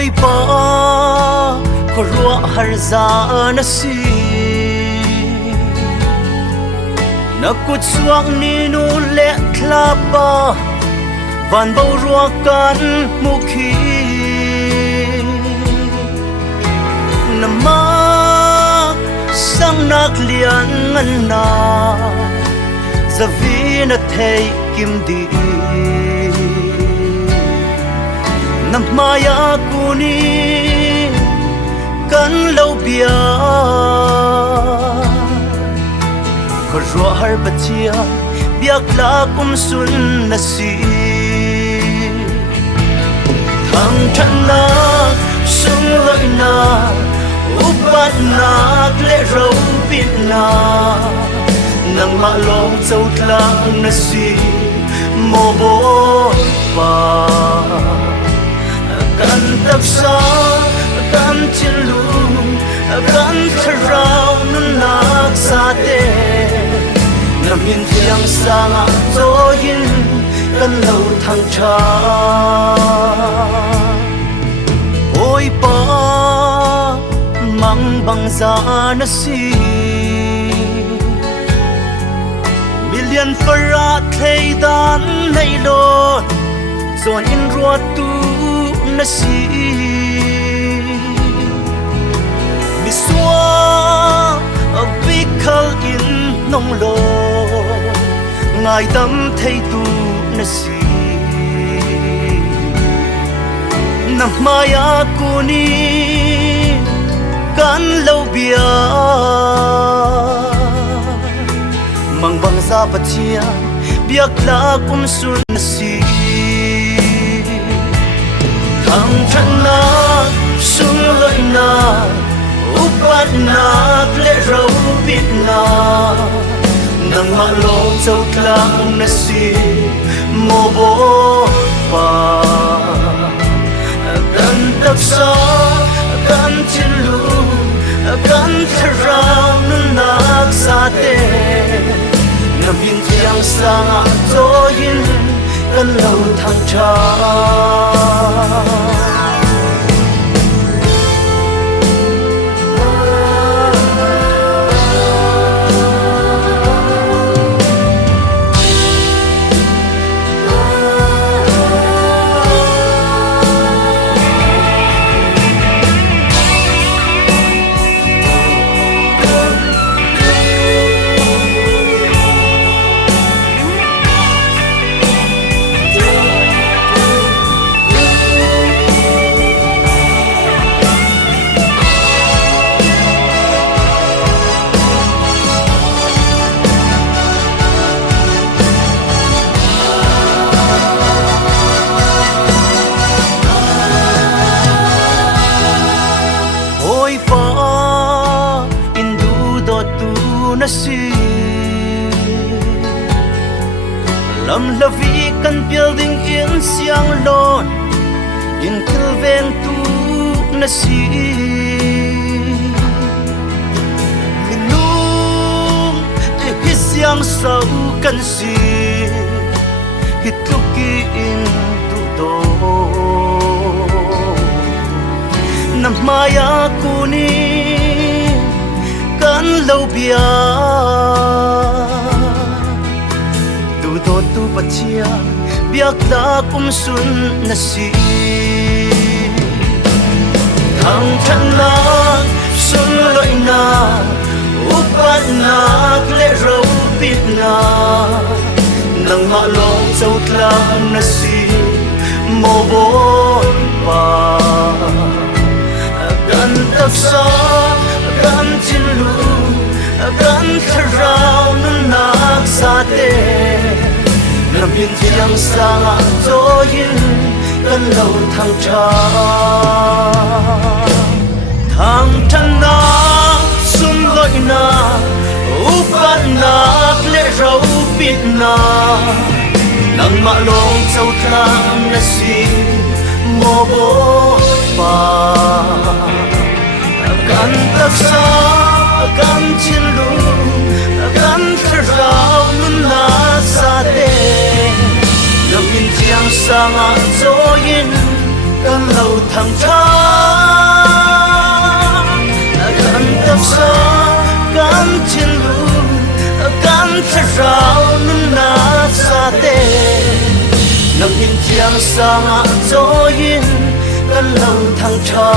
ôi ba có rùa har za na si na cút xuống ni nu lệ thla ba van bầu rùa can mu khi na ma sang nak lian ngan na za vi na thei kim di nam maya kuni kan lo bia ko ro har bachia biak la kum sun na si thang than na sung loi na upat na le ro pin na nang ma long chau tlang na si mo bo pa kan tak sa kan chin lu kan tharau nun nak sa te nam in thiang sang zo yin kan lo thang cha oi pa mang bang za na si million fara thei dan nei lo zon in ruat tu na si mi swa a bikal in nong lo ngai tam thei tu na si na maya kuni kan lo bia mang bang za pachia biak la kum sun na si thang than na sung loi na upat na le ro pit na nang ma lo chau tlang na si mo bo pa kan tak sa kan chin lu kan tharau nun nak sa te na bin thiang sang zo yin kan lo thang cha na si lam la vi kan building in siang lon in kilven tu na si minung e kisiang sau kan si hitluki in tu do na maya kuni kan lo bia tu do tu pachia biak la kum sun na si thang than na sun loi na upat na le ro pit na nang ma long chau tlang na si mo bo pa kan tak sa kan chin lu kan tharau nun nak sa te na bin thiang sang zo yin kan lo thang cha thang than na sum loi na upat na le rau pit na nang ma long chau tlang na si mo bo pa kan tak sa kan chin lu kan tharau nun na sa te na min thiang sang zo yin Căn lâu thằng cha Căn tập xa Căn trên lũ Căn sẽ rào Nâng nát xa tê Nâng yên chiang xa ngã dỗ yên Căn lâu thằng cha